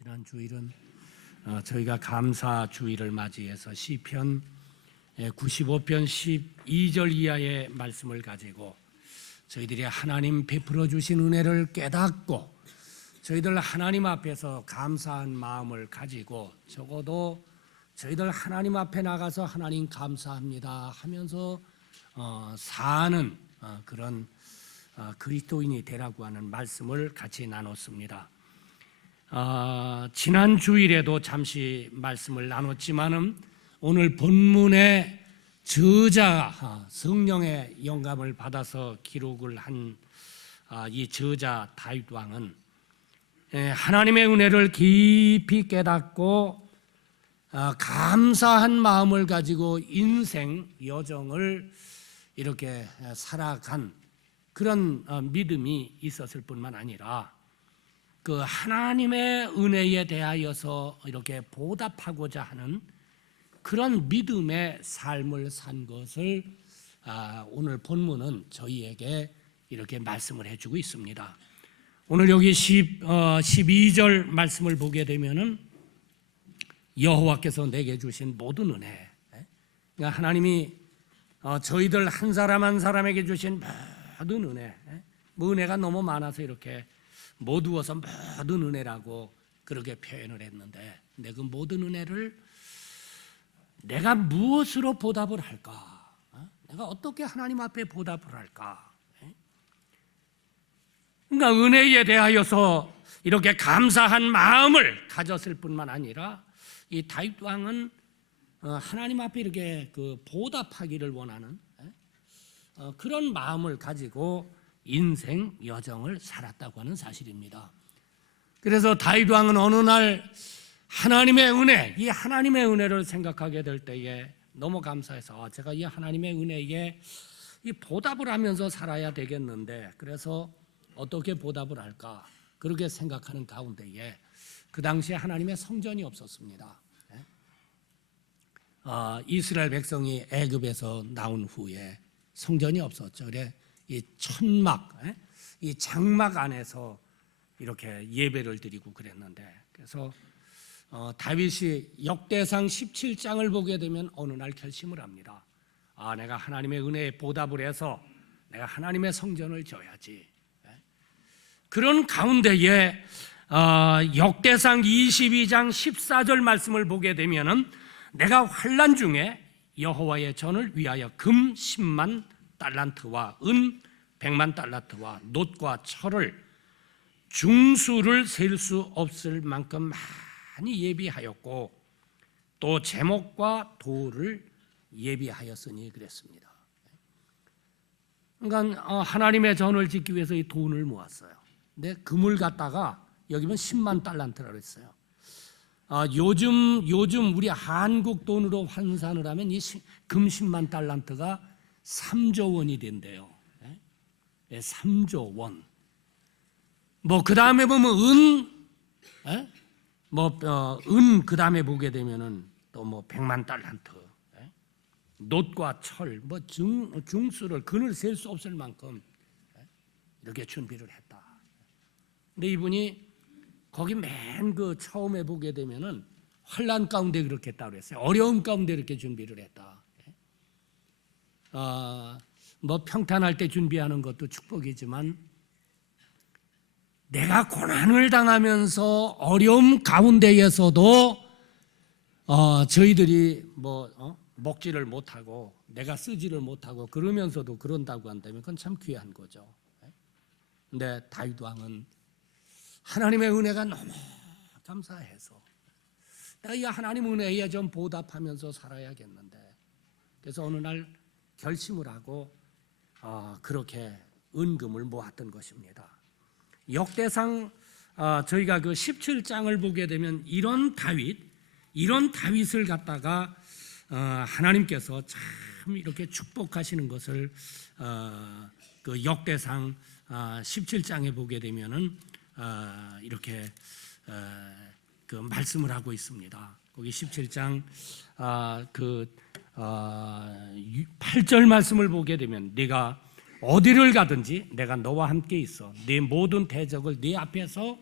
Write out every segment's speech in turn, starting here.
지난 주일은 저희가 감사 주일을 맞이해서 시편 95편 12절 이하의 말씀을 가지고 저희들이 하나님 베풀어 주신 은혜를 깨닫고 저희들 하나님 앞에서 감사한 마음을 가지고 적어도 저희들 하나님 앞에 나가서 하나님 감사합니다 하면서 사는 그런 그리스도인이 되라고 하는 말씀을 같이 나눴습니다. 지난 주일에도 잠시 말씀을 나눴지만은 오늘 본문의 저자 성령의 영감을 받아서 기록을 한 이 저자 다윗 왕은 하나님의 은혜를 깊이 깨닫고 감사한 마음을 가지고 인생 여정을 이렇게 살아간 그런 믿음이 있었을 뿐만 아니라 그 하나님의 은혜에 대하여서 이렇게 보답하고자 하는 그런 믿음의 삶을 산 것을 오늘 본문은 저희에게 이렇게 말씀을 해주고 있습니다. 오늘 여기 12절 말씀을 보게 되면은 여호와께서 내게 주신 모든 은혜, 그러니까 하나님이 저희들 한 사람 한 사람에게 주신 모든 은혜, 뭐 은혜가 너무 많아서 이렇게 모두어서 모든 은혜라고 그렇게 표현을 했는데, 근데 그 모든 은혜를 내가 무엇으로 보답을 할까? 내가 어떻게 하나님 앞에 보답을 할까? 그러니까 은혜에 대하여서 이렇게 감사한 마음을 가졌을 뿐만 아니라 이 다윗 왕은 하나님 앞에 이렇게 그 보답하기를 원하는 그런 마음을 가지고 인생 여정을 살았다고 하는 사실입니다. 그래서 다윗 왕은 어느 날 하나님의 은혜, 이 하나님의 은혜를 생각하게 될 때에 너무 감사해서 제가 이 하나님의 은혜에 이 보답을 하면서 살아야 되겠는데, 그래서 어떻게 보답을 할까 그렇게 생각하는 가운데에 그 당시에 하나님의 성전이 없었습니다. 이스라엘 백성이 애굽에서 나온 후에 성전이 없었죠. 그래 이 천막, 이 장막 안에서 이렇게 예배를 드리고 그랬는데, 그래서 다윗이 역대상 17장을 보게 되면 어느 날 결심을 합니다. 내가 하나님의 은혜에 보답을 해서 내가 하나님의 성전을 지어야지. 그런 가운데에 역대상 22장 14절 말씀을 보게 되면은 내가 환난 중에 여호와의 전을 위하여 금 10만 달란트와 은 100만 달란트와 놋과 철을 중수를 셀 수 없을 만큼 많이 예비하였고 또 제목과 돌을 예비하였으니 그랬습니다. 그러니까 하나님의 전을 짓기 위해서 이 돈을 모았어요. 근데 금을 갖다가 여기면 10만 달란트라고 했어요. 요즘 우리 한국 돈으로 환산을 하면 이 금 10만 달란트가 3조 원이 된대요. 3조 원. 뭐 그 다음에 보면 은 그 다음에 보게 되면은 또 뭐 100만 달란트, 놋과 철, 뭐 중수를 근을 셀 수 없을 만큼 이렇게 준비를 했다. 근데 이분이 거기 맨 그 처음에 보게 되면은 환난 가운데 그렇게 했다고 그랬어요. 어려움 가운데 이렇게 준비를 했다. 뭐 평탄할 때 준비하는 것도 축복이지만 내가 고난을 당하면서 어려움 가운데에서도 저희들이 먹지를 못하고 내가 쓰지를 못하고 그러면서도 그런다고 한다면 그건 참 귀한 거죠. 근데 다윗 왕은 하나님의 은혜가 너무 감사해서 내가 이 하나님 은혜에 좀 보답하면서 살아야겠는데, 그래서 어느 날 결심을 하고 그렇게 은금을 모았던 것입니다. 역대상 저희가 그 17장을 보게 되면 이런 다윗을 갖다가 하나님께서 참 이렇게 축복하시는 것을 그 역대상 17장에 보게 되면은 이렇게 그 말씀을 하고 있습니다. 거기 17장 그 8절 말씀을 보게 되면 네가 어디를 가든지 내가 너와 함께 있어 네 모든 대적을 네 앞에서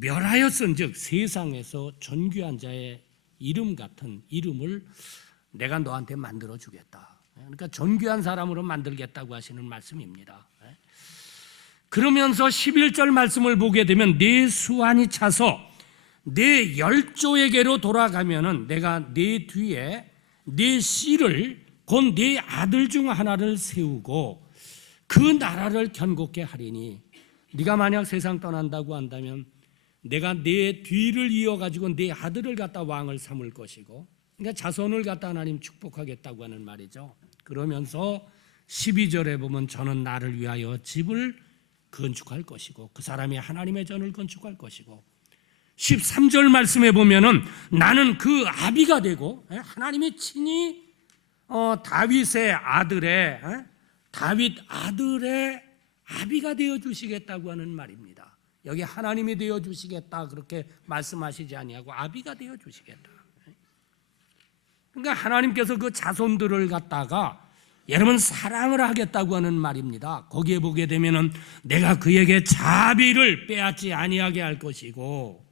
멸하였은즉 세상에서 존귀한 자의 이름 같은 이름을 내가 너한테 만들어 주겠다. 그러니까 존귀한 사람으로 만들겠다고 하시는 말씀입니다. 그러면서 11절 말씀을 보게 되면 내 수완이 차서 내 열조에게로 돌아가면은 내가 내 뒤에 내 씨를 곧 내 아들 중 하나를 세우고 그 나라를 견고케 하리니 네가 만약 세상 떠난다고 한다면 내가 내 뒤를 이어가지고 내 아들을 갖다 왕을 삼을 것이고, 그러니까 자손을 갖다 하나님 축복하겠다고 하는 말이죠. 그러면서 12절에 보면 저는 나를 위하여 집을 건축할 것이고 그 사람이 하나님의 전을 건축할 것이고, 13절 말씀에 보면은 나는 그 아비가 되고 하나님이 친히 다윗의 아들의 다윗 아들의 아비가 되어 주시겠다고 하는 말입니다. 여기 하나님이 되어 주시겠다 그렇게 말씀하시지 아니하고 아비가 되어 주시겠다. 그러니까 하나님께서 그 자손들을 갖다가 여러분 사랑을 하겠다고 하는 말입니다. 거기에 보게 되면은 내가 그에게 자비를 빼앗지 아니하게 할 것이고,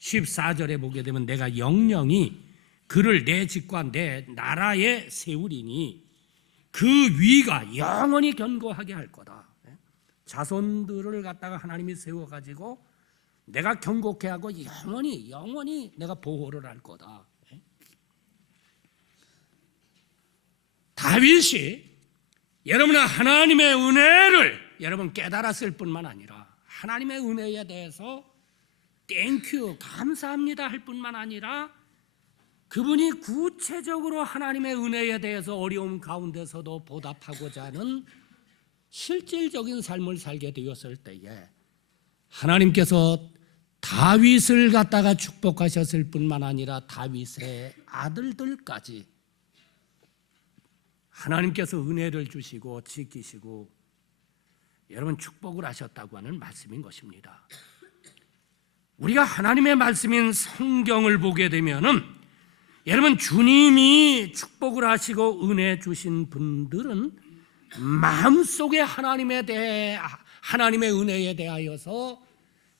14절에 보게 되면 내가 영영이 그를 내 집과 내 나라에 세우리니 그 위가 영원히 견고하게 할 거다. 자손들을 갖다가 하나님이 세워가지고 내가 견고케 하고 영원히 내가 보호를 할 거다. 다윗이 여러분 하나님의 은혜를 여러분 깨달았을 뿐만 아니라 하나님의 은혜에 대해서 땡큐 감사합니다 할 뿐만 아니라 그분이 구체적으로 하나님의 은혜에 대해서 어려움 가운데서도 보답하고자 하는 실질적인 삶을 살게 되었을 때에 하나님께서 다윗을 갖다가 축복하셨을 뿐만 아니라 다윗의 아들들까지 하나님께서 은혜를 주시고 지키시고 여러분 축복을 하셨다고 하는 말씀인 것입니다. 우리가 하나님의 말씀인 성경을 보게 되면은 여러분 주님이 축복을 하시고 은혜 주신 분들은 마음속에 하나님의 은혜에 대하여서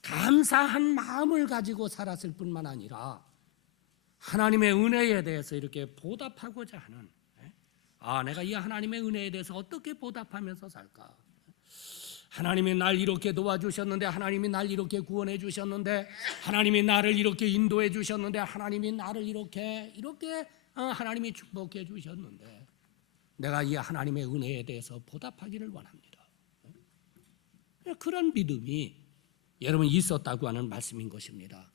감사한 마음을 가지고 살았을 뿐만 아니라 하나님의 은혜에 대해서 이렇게 보답하고자 하는, 내가 이 하나님의 은혜에 대해서 어떻게 보답하면서 살까? 하나님이 날 이렇게 도와주셨는데, 하나님이 날 이렇게 구원해 주셨는데, 하나님이 나를 이렇게 인도해 주셨는데, 하나님이 나를 이렇게 하나님이 축복해 주셨는데 내가 이 하나님의 은혜에 대해서 보답하기를 원합니다. 그런 믿음이 여러분 있었다고 하는 말씀인 것입니다.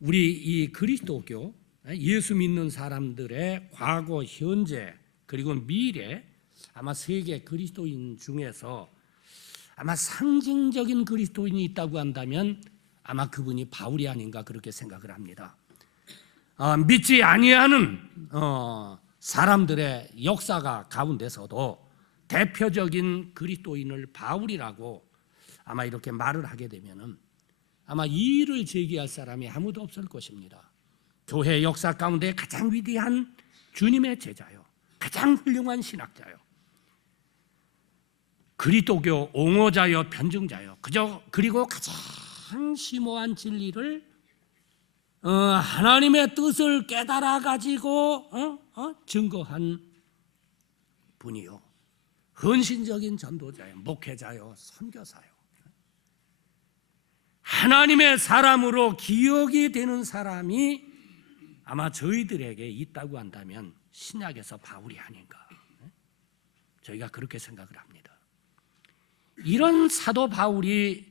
우리 이 그리스도교 예수 믿는 사람들의 과거, 현재 그리고 미래 아마 세계 그리스도인 중에서 아마 상징적인 그리스도인이 있다고 한다면 아마 그분이 바울이 아닌가 그렇게 생각을 합니다. 믿지 아니하는 사람들의 역사가 가운데서도 대표적인 그리스도인을 바울이라고 아마 이렇게 말을 하게 되면은 아마 이의를 제기할 사람이 아무도 없을 것입니다. 교회 역사 가운데 가장 위대한 주님의 제자요, 가장 훌륭한 신학자요, 그리스도교 옹호자요, 변증자요, 그리고 가장 심오한 진리를 하나님의 뜻을 깨달아 가지고 증거한 분이요, 헌신적인 전도자요, 목회자요, 선교사요, 하나님의 사람으로 기억이 되는 사람이 아마 저희들에게 있다고 한다면 신약에서 바울이 아닌가, 저희가 그렇게 생각을 합니다. 이런 사도 바울이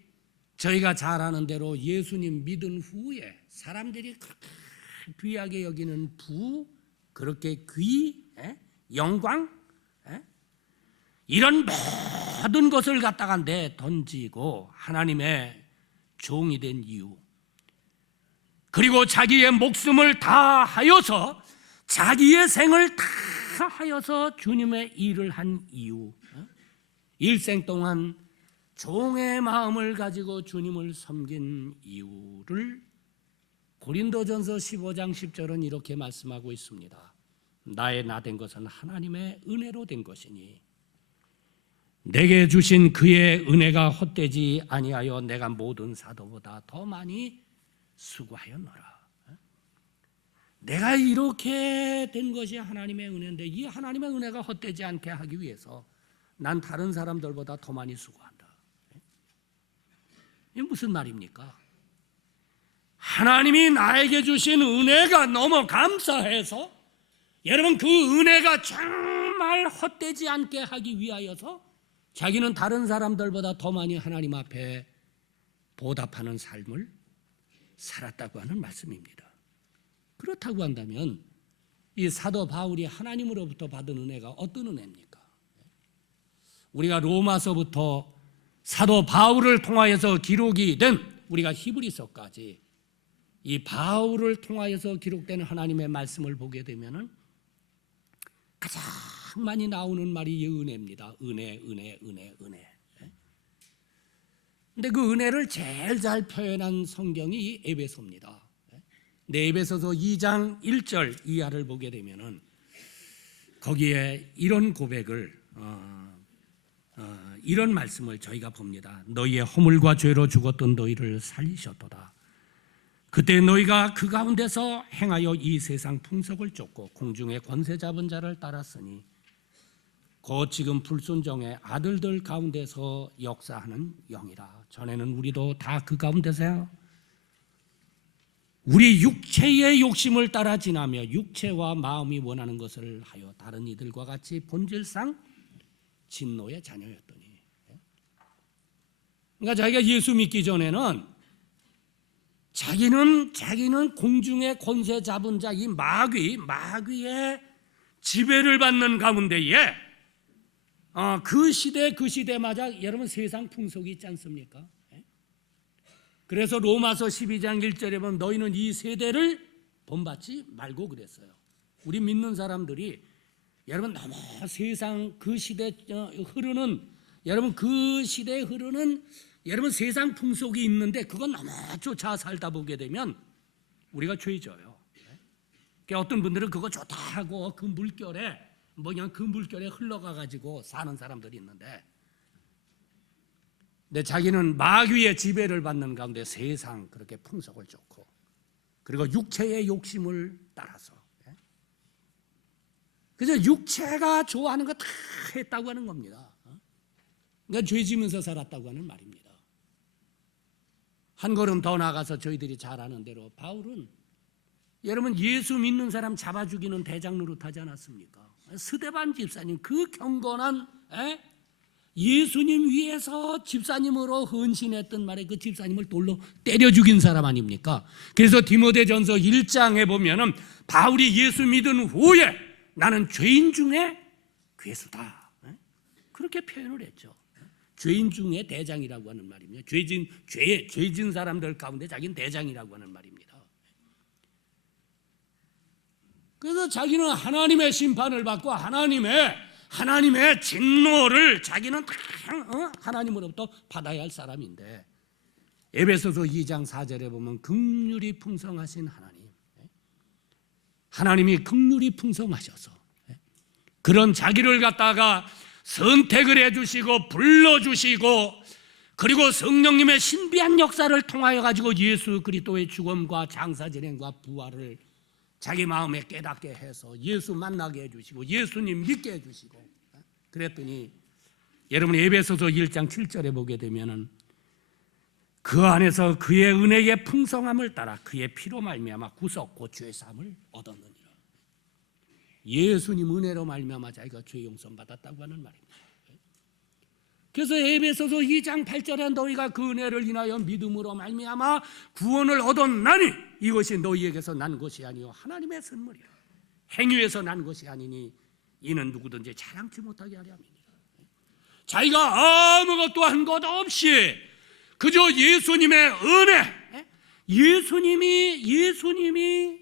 저희가 잘 아는 대로 예수님 믿은 후에 사람들이 귀하게 여기는 그렇게 영광, 이런 모든 것을 갖다가 내던지고 하나님의 종이 된 이유, 그리고 자기의 목숨을 다하여서 자기의 생을 다하여서 주님의 일을 한 이유, 일생 동안 종의 마음을 가지고 주님을 섬긴 이유를 고린도전서 15장 10절은 이렇게 말씀하고 있습니다. 나의 나 된 것은 하나님의 은혜로 된 것이니 내게 주신 그의 은혜가 헛되지 아니하여 내가 모든 사도보다 더 많이 수고하였노라. 내가 이렇게 된 것이 하나님의 은혜인데 이 하나님의 은혜가 헛되지 않게 하기 위해서 난 다른 사람들보다 더 많이 수고한다. 이게 무슨 말입니까? 하나님이 나에게 주신 은혜가 너무 감사해서 여러분 그 은혜가 정말 헛되지 않게 하기 위하여서 자기는 다른 사람들보다 더 많이 하나님 앞에 보답하는 삶을 살았다고 하는 말씀입니다. 그렇다고 한다면 이 사도 바울이 하나님으로부터 받은 은혜가 어떤 은혜입니까? 우리가 로마서부터 사도 바울을 통하여서 기록이 된 우리가 히브리서까지 이 바울을 통하여서 기록된 하나님의 말씀을 보게 되면은 가장 많이 나오는 말이 이 은혜입니다. 은혜. 근데 그 은혜를 제일 잘 표현한 성경이 이 에베소입니다. 에베소서 2장 1절 이하를 보게 되면은 거기에 이런 고백을 이런 말씀을 저희가 봅니다. 너희의 허물과 죄로 죽었던 너희를 살리셨도다. 그때 너희가 그 가운데서 행하여 이 세상 풍속을 쫓고 공중의 권세 잡은 자를 따랐으니 곧 지금 불순종의 아들들 가운데서 역사하는 영이라. 전에는 우리도 다 그 가운데서요 우리 육체의 욕심을 따라 지나며 육체와 마음이 원하는 것을 하여 다른 이들과 같이 본질상 진노의 자녀였더니. 그러니까 자기가 예수 믿기 전에는 자기는 공중의 권세 잡은 자 이 마귀의 지배를 받는 가운데에 그 시대마다 여러분 세상 풍속이 있지 않습니까? 그래서 로마서 12장 1절에 보면 너희는 이 세대를 본받지 말고 그랬어요. 우리 믿는 사람들이 여러분 너무 세상 그 시대에 흐르는 여러분 세상 풍속이 있는데 그건 너무 쫓아 살다 보게 되면 우리가 죄져요. 그러니까 어떤 분들은 그거 좋다 하고 그 물결에 흘러가 가지고 사는 사람들이 있는데, 근데 자기는 마귀의 지배를 받는 가운데 세상 그렇게 풍속을 쫓고 그리고 육체의 욕심을 따라서 그래서 육체가 좋아하는 거 다 했다고 하는 겁니다. 그러니까 죄 지면서 살았다고 하는 말입니다. 한 걸음 더 나가서 저희들이 잘 아는 대로 바울은 여러분 예수 믿는 사람 잡아 죽이는 대장 노릇하지 않았습니까? 스데반 집사님 그 경건한 예수님 위해서 집사님으로 헌신했던 말에 그 집사님을 돌로 때려 죽인 사람 아닙니까? 그래서 디모데전서 1장에 보면은 바울이 예수 믿은 후에 나는 죄인 중에 괴수다 그렇게 표현을 했죠. 죄인 중에 대장이라고 하는 말입니다. 죄진 사람들 가운데 자기는 대장이라고 하는 말입니다. 그래서 자기는 하나님의 심판을 받고 하나님의 진노를 자기는 하나님으로부터 받아야 할 사람인데, 에베소서 2장 4절에 보면 긍휼이 풍성하신 하나님이 긍휼이 풍성하셔서 그런 자기를 갖다가 선택을 해주시고 불러주시고 그리고 성령님의 신비한 역사를 통하여 가지고 예수 그리스도의 죽음과 장사진행과 부활을 자기 마음에 깨닫게 해서 예수 만나게 해주시고 예수님 믿게 해주시고 그랬더니 여러분 에베소서 1장 7절에 보게 되면은 그 안에서 그의 은혜의 풍성함을 따라 그의 피로 말미암아 구속고 죄사함을 얻었느니라. 예수님 은혜로 말미암아 자기가 죄 용서 받았다고 하는 말입니다. 그래서 에베소서 2장 8절에 너희가 그 은혜를 인하여 믿음으로 말미암아 구원을 얻었나니 이것이 너희에게서 난 것이 아니요 하나님의 선물이라. 행위에서 난 것이 아니니 이는 누구든지 자랑치 못하게 하려 함이니라. 자기가 아무것도 한 것 없이 그저 예수님의 은혜, 예수님이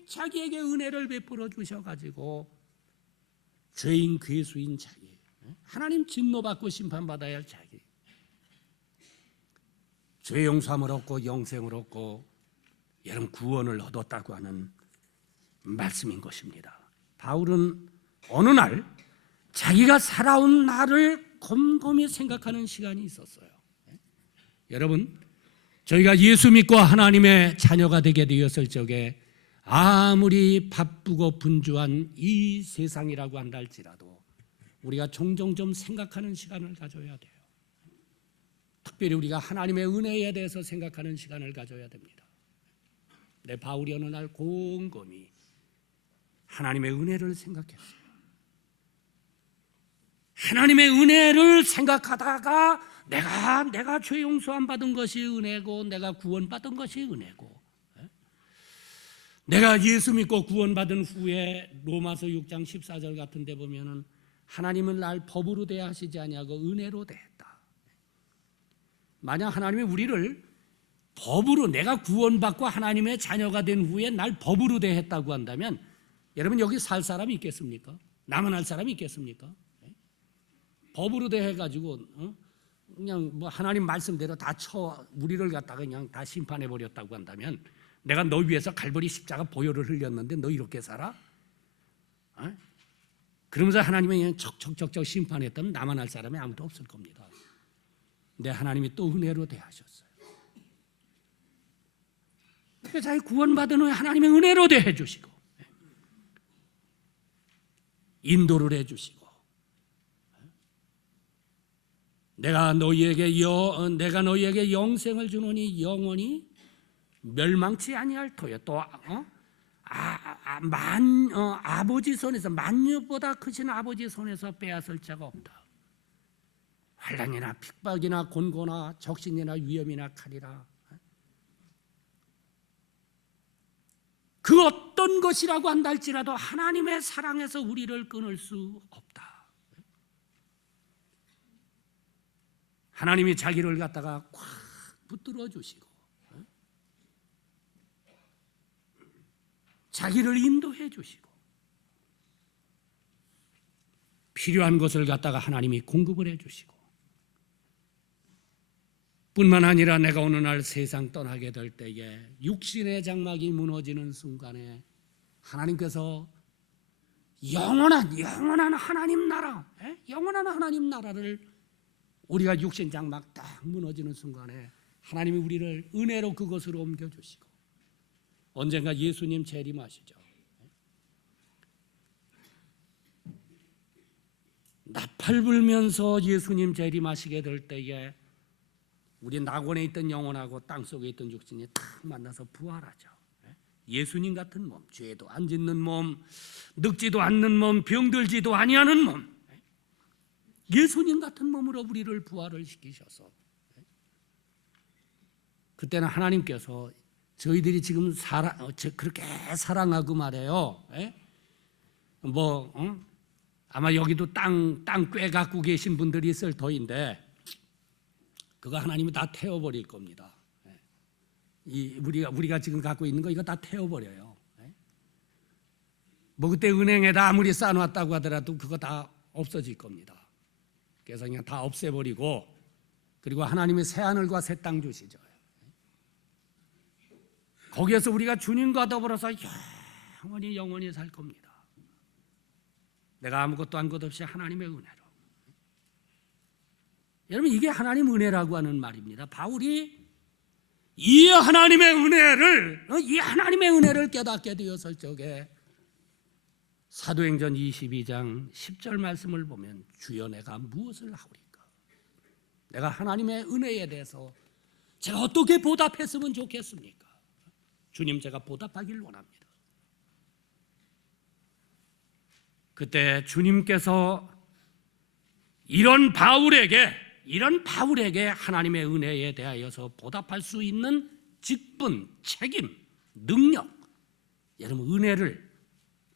자기에게 은혜를 베풀어 주셔가지고 죄인 괴수인 자기, 하나님 진노받고 심판받아야 할 자기, 죄 용서함을 얻고 영생을 얻고 여러분 구원을 얻었다고 하는 말씀인 것입니다. 바울은 어느 날 자기가 살아온 날을 곰곰이 생각하는 시간이 있었어요. 여러분, 저희가 예수 믿고 하나님의 자녀가 되게 되었을 적에 아무리 바쁘고 분주한 이 세상이라고 한다 할지라도 우리가 종종 좀 생각하는 시간을 가져야 돼요. 특별히 우리가 하나님의 은혜에 대해서 생각하는 시간을 가져야 됩니다. 바울이 어느 날 곰곰이 하나님의 은혜를 생각했어요. 하나님의 은혜를 생각하다가 내가 죄 용서함 받은 것이 은혜고, 내가 구원받은 것이 은혜고, 내가 예수 믿고 구원받은 후에 로마서 6장 14절 같은 데 보면은 하나님은 날 법으로 대하시지 아니하고 은혜로 대했다. 만약 하나님이 우리를 법으로, 내가 구원받고 하나님의 자녀가 된 후에 날 법으로 대했다고 한다면 여러분, 여기 살 사람이 있겠습니까? 남은 사람이 있겠습니까? 법으로 대해가지고 그냥 뭐 하나님 말씀대로 다 우리를 갖다가 그냥 다 심판해 버렸다고 한다면, 내가 너 위해서 갈보리 십자가 보혈을 흘렸는데 너 이렇게 살아? 그러면서 하나님이 그냥 척척척척 심판했다면 남아날 사람이 아무도 없을 겁니다. 근데 하나님이 또 은혜로 대하셨어요. 그래서 자기 구원받은 후에 하나님의 은혜로 대해 주시고 인도를 해 주시고, 내가 너희에게 영생을 주노니 영원히 멸망치 아니할 터에, 또 아버지 손에서, 만유보다 크신 아버지 손에서 빼앗을 자가 없다. 환난이나 핍박이나 곤고나 적신이나 위험이나 칼이라, 그 어떤 것이라고 한다 할지라도 하나님의 사랑에서 우리를 끊을 수 없다. 하나님이 자기를 갖다가 꽉 붙들어 주시고 자기를 인도해 주시고 필요한 것을 갖다가 하나님이 공급을 해 주시고, 뿐만 아니라 내가 어느 날 세상 떠나게 될 때에 육신의 장막이 무너지는 순간에 하나님께서 영원한 하나님 나라, 영원한 하나님 나라를, 우리가 육신 장막 딱 무너지는 순간에 하나님이 우리를 은혜로 그것으로 옮겨주시고, 언젠가 예수님 재림하시죠. 나팔 불면서 예수님 재림하시게 될 때에 우리 낙원에 있던 영혼하고 땅속에 있던 육신이 딱 만나서 부활하죠. 예수님 같은 몸, 죄도 안 짓는 몸, 늙지도 않는 몸, 병들지도 아니하는 몸, 예수님 같은 몸으로 우리를 부활을 시키셔서, 그때는 하나님께서 저희들이 지금 그렇게 사랑하고 말해요. 아마 여기도 땅 꽤 갖고 계신 분들이 있을 터인데 그거 하나님이 다 태워버릴 겁니다. 우리가 지금 갖고 있는 거 이거 다 태워버려요. 뭐 그때 은행에다 아무리 쌓아놨다고 하더라도 그거 다 없어질 겁니다. 그래서 그냥 다 없애버리고, 그리고 하나님이 새 하늘과 새 땅 주시죠. 거기에서 우리가 주님과 더불어서 영원히 살 겁니다. 내가 아무것도 한 것 없이 하나님의 은혜로. 여러분, 이게 하나님 은혜라고 하는 말입니다. 바울이 이 하나님의 은혜를 깨닫게 되었을 적에 사도행전 22장 10절 말씀을 보면, 주여 내가 무엇을 하오리까? 내가 하나님의 은혜에 대해서 제가 어떻게 보답했으면 좋겠습니까? 주님, 제가 보답하길 원합니다. 그때 주님께서 이런 바울에게 하나님의 은혜에 대하여서 보답할 수 있는 직분, 책임, 능력, 여러분 은혜를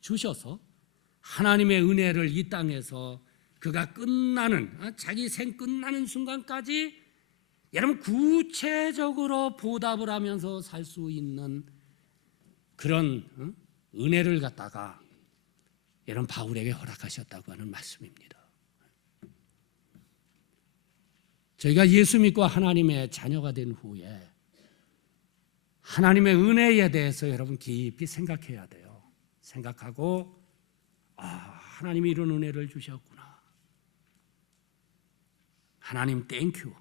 주셔서 하나님의 은혜를 이 땅에서 그가 자기 생 끝나는 순간까지 여러분 구체적으로 보답을 하면서 살 수 있는 그런 은혜를 갖다가 여러분 바울에게 허락하셨다고 하는 말씀입니다. 저희가 예수 믿고 하나님의 자녀가 된 후에 하나님의 은혜에 대해서 여러분 깊이 생각해야 돼요. 생각하고 하나님이 이런 은혜를 주셨구나. 하나님 땡큐.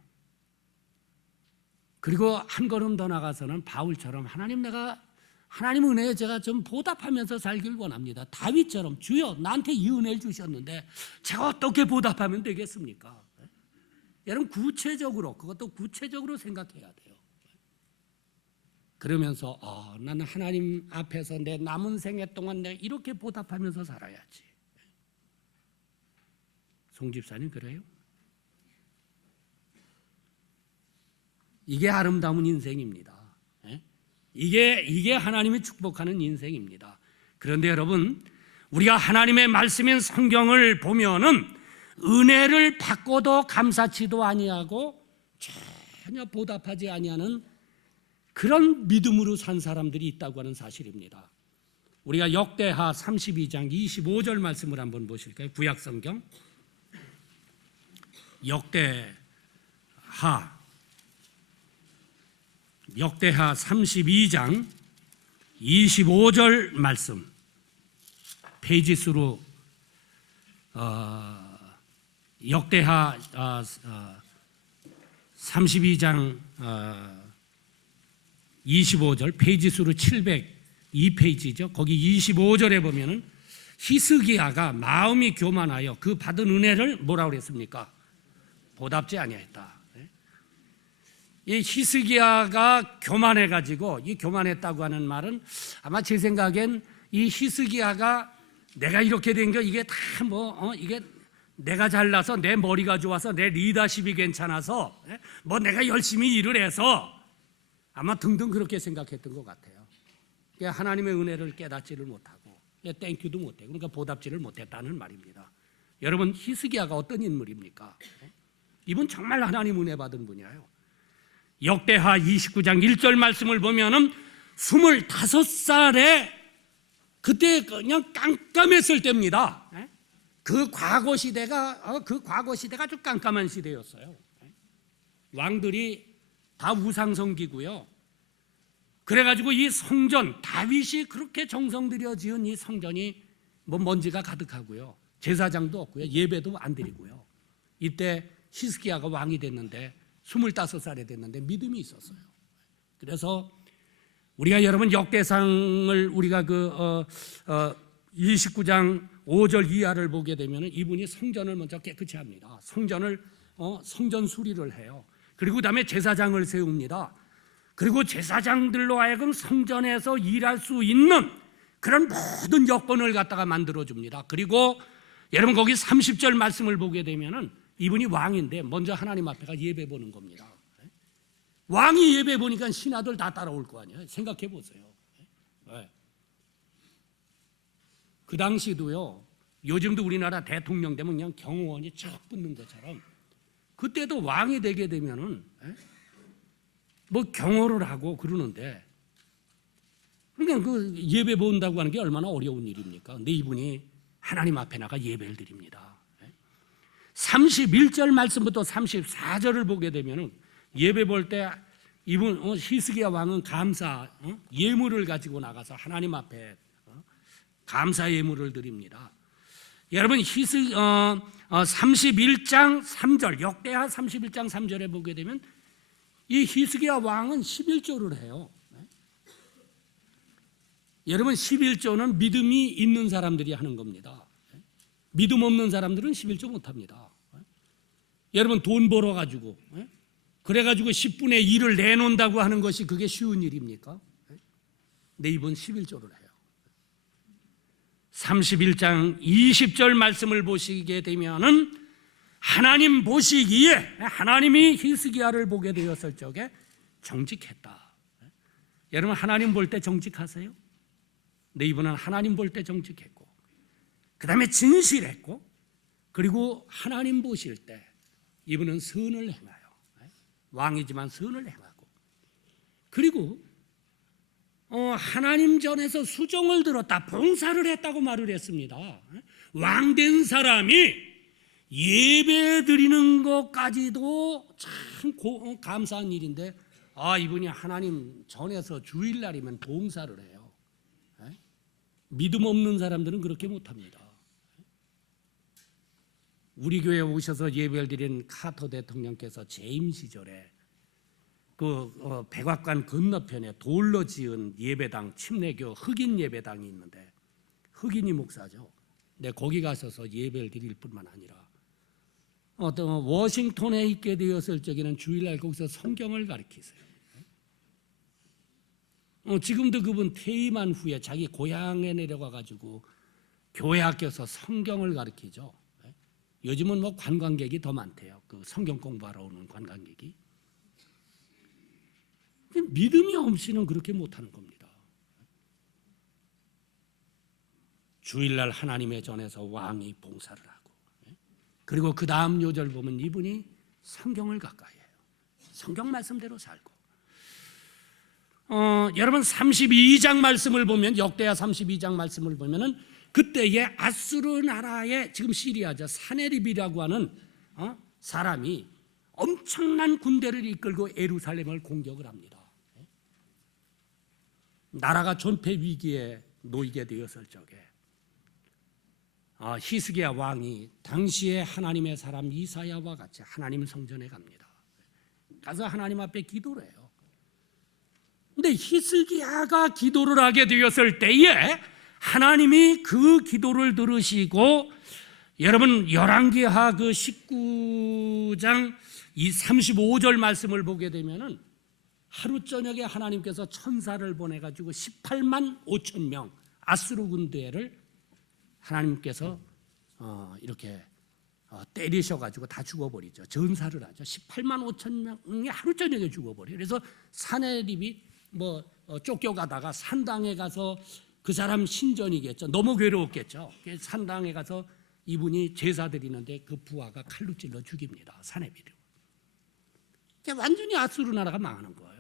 그리고 한 걸음 더 나가서는 바울처럼 하나님 은혜에 제가 좀 보답하면서 살길 원합니다. 다윗처럼 주여 나한테 이 은혜를 주셨는데 제가 어떻게 보답하면 되겠습니까? 여러분 그것도 구체적으로 생각해야 돼요. 그러면서 나는 하나님 앞에서 내 남은 생애 동안 내가 이렇게 보답하면서 살아야지. 송 집사님 그래요? 이게 아름다운 인생입니다. 이게 하나님이 축복하는 인생입니다. 그런데 여러분, 우리가 하나님의 말씀인 성경을 보면은 은혜를 받고도 감사치도 아니하고 전혀 보답하지 아니하는 그런 믿음으로 산 사람들이 있다고 하는 사실입니다. 우리가 역대하 32장 25절 말씀을 한번 보실까요? 구약성경 역대하 32장 25절 말씀 페이지 수로 역대하 32장 25절 페이지 수로 702페이지죠. 거기 25절에 보면은 히스기야가 마음이 교만하여 그 받은 은혜를 뭐라고 그랬습니까? 보답지 아니하였다. 이 히스기야가 교만해가지고 이 교만했다고 하는 말은 아마 제 생각엔 이 히스기야가 내가 이렇게 된 거 이게 다 이게 내가 잘나서 내 머리가 좋아서 내 리더십이 괜찮아서 내가 열심히 일을 해서 아마 등등 그렇게 생각했던 것 같아요. 하나님의 은혜를 깨닫지를 못하고 땡큐도 못해 그러니까 보답지를 못했다는 말입니다. 여러분 히스기야가 어떤 인물입니까? 이분 정말 하나님 은혜 받은 분이에요. 역대하 29장 1절 말씀을 보면은 25살에 그때 그냥 깜깜했을 때입니다. 그 과거 시대가 아주 깜깜한 시대였어요. 왕들이 다 우상 섬기고요. 그래가지고 이 성전 다윗이 그렇게 정성 들여 지은 이 성전이 먼지가 가득하고요. 제사장도 없고요. 예배도 안 드리고요. 이때 히스기야가 왕이 됐는데 25살에 됐는데 믿음이 있었어요. 그래서 우리가 여러분 역대상을 우리가 29장 5절 이하를 보게 되면 이분이 성전을 먼저 깨끗이 합니다. 성전 수리를 해요. 그리고 그다음에 제사장을 세웁니다. 그리고 제사장들로 하여금 성전에서 일할 수 있는 그런 모든 여건을 갖다가 만들어 줍니다. 그리고 여러분 거기 30절 말씀을 보게 되면은 이분이 왕인데 먼저 하나님 앞에가 예배 보는 겁니다. 왕이 예배 보니까 신하들 다 따라올 거 아니에요. 생각해 보세요. 그 당시도요. 요즘도 우리나라 대통령 되면 그냥 경호원이 쫙 붙는 것처럼 그때도 왕이 되게 되면은 경호를 하고 그러는데 그러니까 그 예배 본다고 하는 게 얼마나 어려운 일입니까? 근데 이분이 하나님 앞에 나가 예배를 드립니다. 31절 말씀부터 34절을 보게 되면 예배 볼 때 이분 히스기야 왕은 감사 예물을 가지고 나가서 하나님 앞에 감사 예물을 드립니다. 여러분 31장 3절 역대하 31장 3절에 보게 되면 이 히스기야 왕은 11조를 해요. 여러분 11조는 믿음이 있는 사람들이 하는 겁니다. 믿음 없는 사람들은 11조 못합니다. 여러분 돈 벌어가지고 그래가지고 10분의 1을 내놓는다고 하는 것이 그게 쉬운 일입니까? 근데 이분 11조를 해요. 31장 20절 말씀을 보시게 되면은 하나님 보시기에 하나님이 히스기야를 보게 되었을 적에 정직했다. 여러분 하나님 볼 때 정직하세요? 근데 이분은 하나님 볼 때 정직했고 그 다음에 진실했고 그리고 하나님 보실 때 이분은 선을 행하여 왕이지만 선을 행하고 그리고 하나님 전에서 수종을 들었다 봉사를 했다고 말을 했습니다. 왕된 사람이 예배 드리는 것까지도 참 감사한 일인데 이분이 하나님 전에서 주일날이면 봉사를 해요. 믿음 없는 사람들은 그렇게 못합니다. 우리 교회에 오셔서 예배를 드린 카터 대통령께서 재임 시절에 그 백악관 건너편에 돌로 지은 예배당, 침례교 흑인 예배당이 있는데 흑인이 목사죠. 근데 거기 가셔서 예배를 드릴 뿐만 아니라 어떤 워싱턴에 있게 되었을 적에는 주일날 거기서 성경을 가르치세요. 지금도 그분 퇴임한 후에 자기 고향에 내려가 가지고 교회 학교에서 성경을 가르치죠. 요즘은 뭐 관광객이 더 많대요. 그 성경 공부하러 오는 관광객이. 믿음이 없이는 그렇게 못하는 겁니다. 주일날 하나님의 전에서 왕이 봉사를 하고, 그리고 그 다음 요절 보면 이분이 성경을 가까이 해요. 성경 말씀대로 살고. 여러분 32장 말씀을 보면, 역대하 32장 말씀을 보면은 그때의 아수르 나라의, 지금 시리아죠, 사네립이라고 하는 사람이 엄청난 군대를 이끌고 예루살렘을 공격을 합니다. 나라가 존폐 위기에 놓이게 되었을 적에 히스기야 왕이 당시에 하나님의 사람 이사야와 같이 하나님 성전에 갑니다. 가서 하나님 앞에 기도를 해요. 근데 히스기야가 기도를 하게 되었을 때에 하나님이 그 기도를 들으시고, 여러분 열왕기하 그 19장 이 35절 말씀을 보게 되면은 하루 저녁에 하나님께서 천사를 보내가지고 18만 5천 명 아수르 군대를 하나님께서 이렇게 때리셔가지고 다 죽어버리죠. 전사를 하죠. 18만 5천 명이 하루 저녁에 죽어버려요. 그래서 사네립이 쫓겨가다가 산당에 가서, 그 사람 신전이겠죠. 너무 괴로웠겠죠. 산당에 가서 이분이 제사 드리는데 그 부하가 칼로 찔러 죽입니다. 사네립을. 완전히 아수르 나라가 망하는 거예요.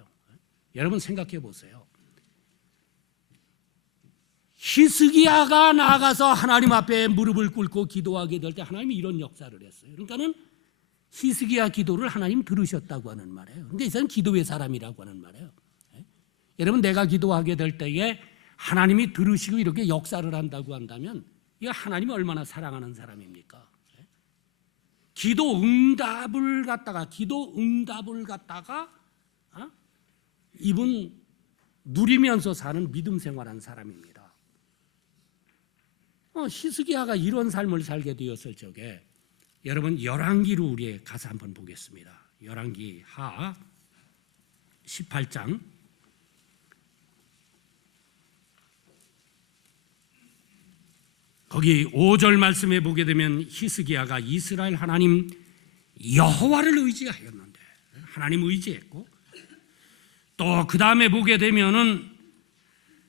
여러분 생각해 보세요. 히스기야가 나가서 하나님 앞에 무릎을 꿇고 기도하게 될 때 하나님이 이런 역사를 했어요. 그러니까는 히스기야 기도를 하나님 들으셨다고 하는 말이에요. 근데 이 사람은 기도의 사람이라고 하는 말이에요. 여러분 내가 기도하게 될 때에 하나님이 들으시고 이렇게 역사를 한다고 한다면 이거 하나님이 얼마나 사랑하는 사람입니까? 기도 응답을 갖다가 이분 누리면서 사는 믿음 생활한 사람입니다. 히스기야가 이런 삶을 살게 되었을 적에 여러분 열왕기로 우리 가서 한번 보겠습니다. 열왕기하 18장 거기 5절 말씀에 보게 되면 히스기야가 이스라엘 하나님 여호와를 의지하였는데, 하나님 의지했고, 또 그 다음에 보게 되면은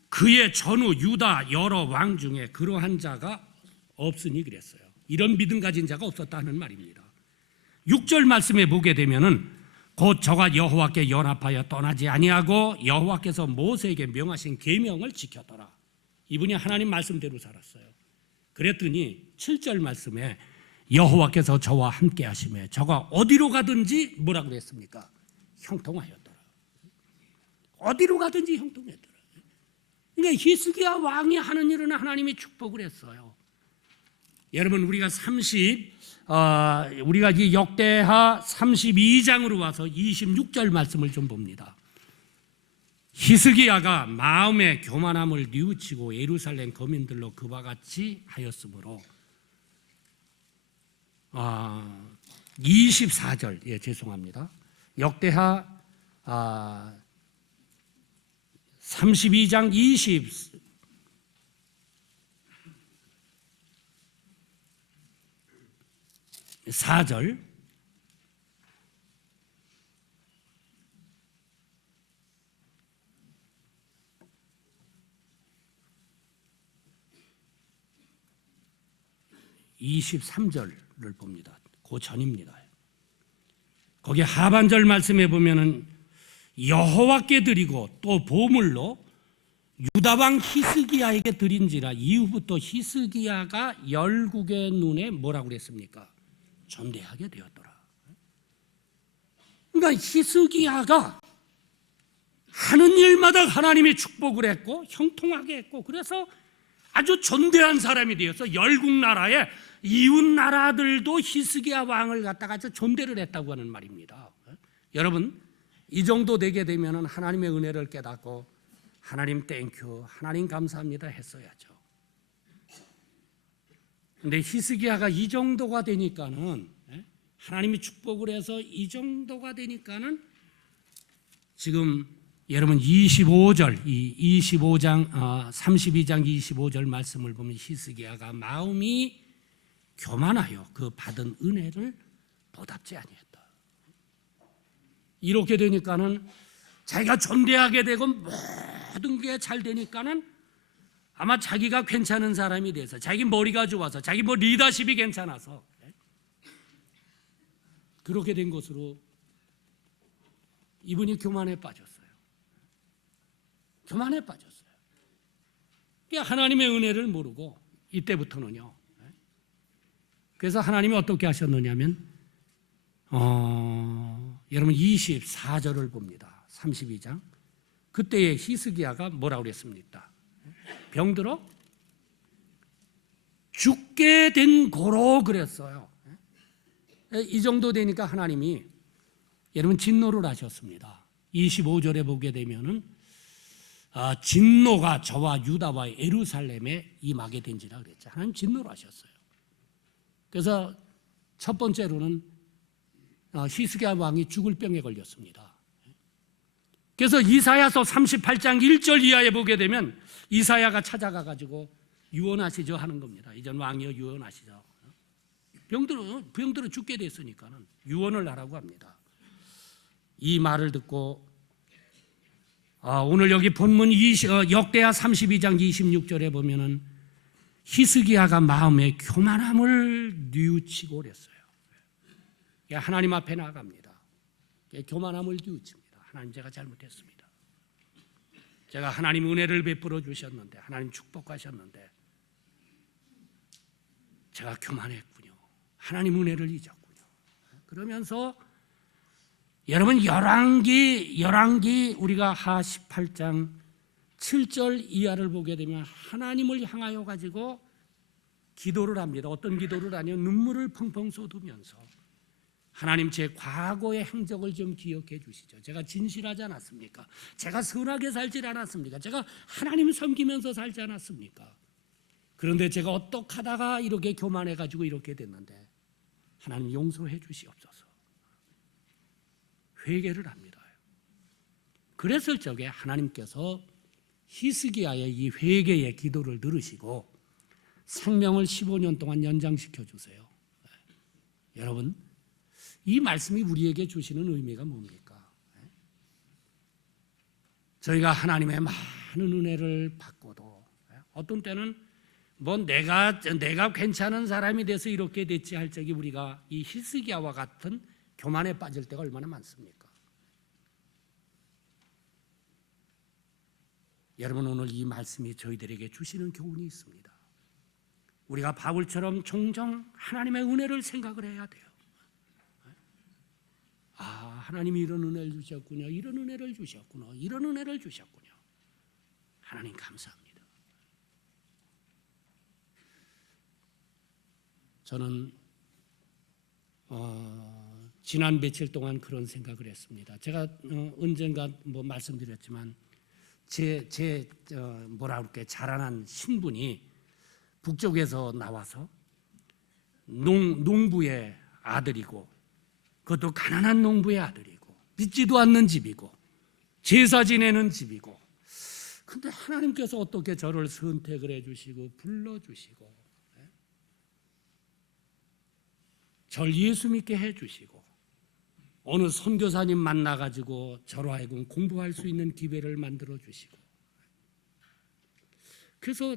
그의 전후 유다 여러 왕 중에 그러한 자가 없으니 그랬어요. 이런 믿음 가진 자가 없었다는 말입니다. 6절 말씀에 보게 되면은 곧 저가 여호와께 연합하여 떠나지 아니하고 여호와께서 모세에게 명하신 계명을 지켰더라. 이분이 하나님 말씀대로 살았어요. 그랬더니 7절 말씀에 여호와께서 저와 함께 하시매 저가 어디로 가든지 뭐라고 그랬습니까? 형통하였더라. 어디로 가든지 형통했더라. 그러니까 히스기야 왕이 하는 일은 하나님이 축복을 했어요. 여러분 우리가 이 역대하 32장으로 와서 26절 말씀을 좀 봅니다. 히스기야가 마음의 교만함을 뉘우치고 예루살렘 거민들로 그와 같이 하였으므로 24절 죄송합니다. 역대하 32장 24절 (23절을) 봅니다. 그 전입니다. 거기 하반절 말씀에 보면은 여호와께 드리고 또 보물로 유다왕 히스기야에게 드린지라 이후부터 히스기야가 열국의 눈에 뭐라고 그랬습니까? 존대하게 되었더라. 그러니까 히스기야가 하는 일마다 하나님이 축복을 했고 형통하게 했고, 그래서 아주 존대한 사람이 되어서 열국 나라의 이웃 나라들도 히스기야 왕을 갖다가 존대를 했다고 하는 말입니다. 여러분, 이 정도 되게 되면 하나님의 은혜를 깨닫고 하나님 땡큐, 하나님 감사합니다 했어야죠. 근데 히스기야가 이 정도가 되니까는, 하나님이 축복을 해서 이 정도가 되니까는 지금 여러분 25절, 이 25장 32장 25절 말씀을 보면 히스기야가 마음이 교만하여 그 받은 은혜를 보답지 아니했다. 이렇게 되니까는 자기가 존대하게 되고 모든 게 잘 되니까는 아마 자기가 괜찮은 사람이 돼서, 자기 머리가 좋아서, 자기 뭐 리더십이 괜찮아서 그렇게 된 것으로 이분이 교만에 빠졌어요. 교만에 빠졌어요. 하나님의 은혜를 모르고 이때부터는요. 그래서 하나님이 어떻게 하셨느냐면 여러분 24절을 봅니다. 32장. 그때의 히스기야가 뭐라고 그랬습니까? 병들어 죽게 된 고로 그랬어요. 이 정도 되니까 하나님이 여러분 진노를 하셨습니다. 25절에 보게 되면은 진노가 저와 유다와 예루살렘에 임하게 된지라 그랬죠. 하나님 진노를 하셨어요. 그래서 첫 번째로는 히스기야 왕이 죽을 병에 걸렸습니다. 그래서 이사야서 38장 1절 이하에 보게 되면 이사야가 찾아가 가지고 유언하시죠 하는 겁니다. 이전 왕이여 유언하시죠. 병들어 죽게 됐으니까는 유언을 하라고 합니다. 이 말을 듣고 오늘 여기 본문 역대하 32장 26절에 보면은 히스기야가 마음에 교만함을 뉘우치고 그랬어요. 하나님 앞에 나아갑니다. 교만함을 뉘우칩니다. 하나님, 제가 잘못했습니다. 제가 하나님 은혜를 베풀어 주셨는데, 하나님 축복하셨는데 제가 교만했군요. 하나님 은혜를 잊었군요. 그러면서 여러분 열왕기 우리가 하 18장 7절 이하를 보게 되면 하나님을 향하여 가지고 기도를 합니다. 어떤 기도를 하냐면 눈물을 펑펑 쏟으면서 하나님, 제 과거의 행적을 좀 기억해 주시죠. 제가 진실하지 않았습니까? 제가 선하게 살지 않았습니까? 제가 하나님 섬기면서 살지 않았습니까? 그런데 제가 어떻게 하다가 이렇게 교만해 가지고 이렇게 됐는데 하나님 용서해 주시옵소서. 회개를 합니다. 그랬을 적에 하나님께서 히스기야의 이 회개의 기도를 들으시고 생명을 15년 동안 연장시켜 주세요. 여러분, 이 말씀이 우리에게 주시는 의미가 뭡니까? 저희가 하나님의 많은 은혜를 받고도 어떤 때는 뭐 내가 괜찮은 사람이 돼서 이렇게 됐지 할 적에 우리가 이 히스기야와 같은 교만에 빠질 때가 얼마나 많습니까? 여러분, 오늘 이 말씀이 저희들에게 주시는 교훈이 있습니다. 우리가 바울처럼 종종 하나님의 은혜를 생각을 해야 돼요. 하나님이 이런 은혜를 주셨군요. 이런 은혜를 주셨구나. 이런 은혜를 주셨군요. 하나님 감사합니다. 저는 지난 며칠 동안 그런 생각을 했습니다. 제가 언젠가 뭐 말씀드렸지만 제 자라난 신분이 북쪽에서 나와서 농부의 아들이고, 그것도 가난한 농부의 아들이고, 믿지도 않는 집이고, 제사 지내는 집이고, 근데 하나님께서 어떻게 저를 선택을 해주시고 불러주시고 절 예수 믿게 해주시고 어느 선교사님 만나가지고 저로 하여금 공부할 수 있는 기회를 만들어 주시고, 그래서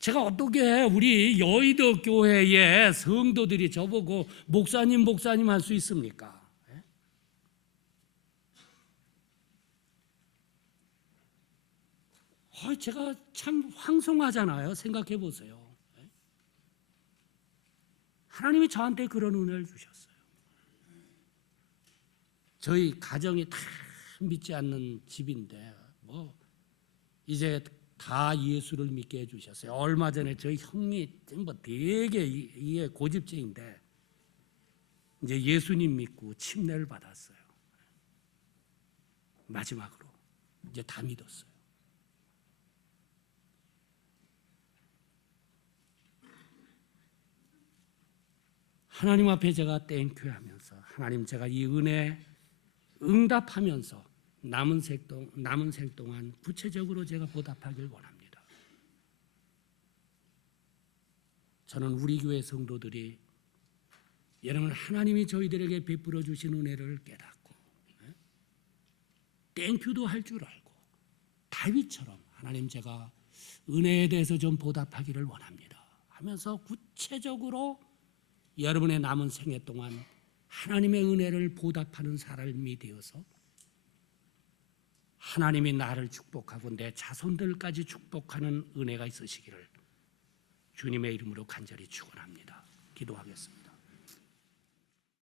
제가 어떻게 우리 여의도 교회의 성도들이 저보고 목사님 할 수 있습니까? 제가 참 황송하잖아요. 생각해 보세요. 하나님이 저한테 그런 은혜를 주셨어요. 저희 가정이 다 믿지 않는 집인데 뭐 이제 다 예수를 믿게 해주셨어요. 얼마 전에 저희 형이 뭐 되게 이게 고집쟁인데 이제 예수님 믿고 침례를 받았어요. 마지막으로 이제 다 믿었어요. 하나님 앞에 제가 땡큐하면서 하나님 제가 이 은혜 응답하면서 남은 생 동안 구체적으로 제가 보답하길 원합니다. 저는 우리 교회 성도들이 여러분 하나님이 저희들에게 베풀어 주신 은혜를 깨닫고 땡큐도 할 줄 알고 다윗처럼 하나님 제가 은혜에 대해서 좀 보답하기를 원합니다 하면서 구체적으로 여러분의 남은 생애 동안 하나님의 은혜를 보답하는 사람이 되어서 하나님이 나를 축복하고 내 자손들까지 축복하는 은혜가 있으시기를 주님의 이름으로 간절히 축원합니다. 기도하겠습니다.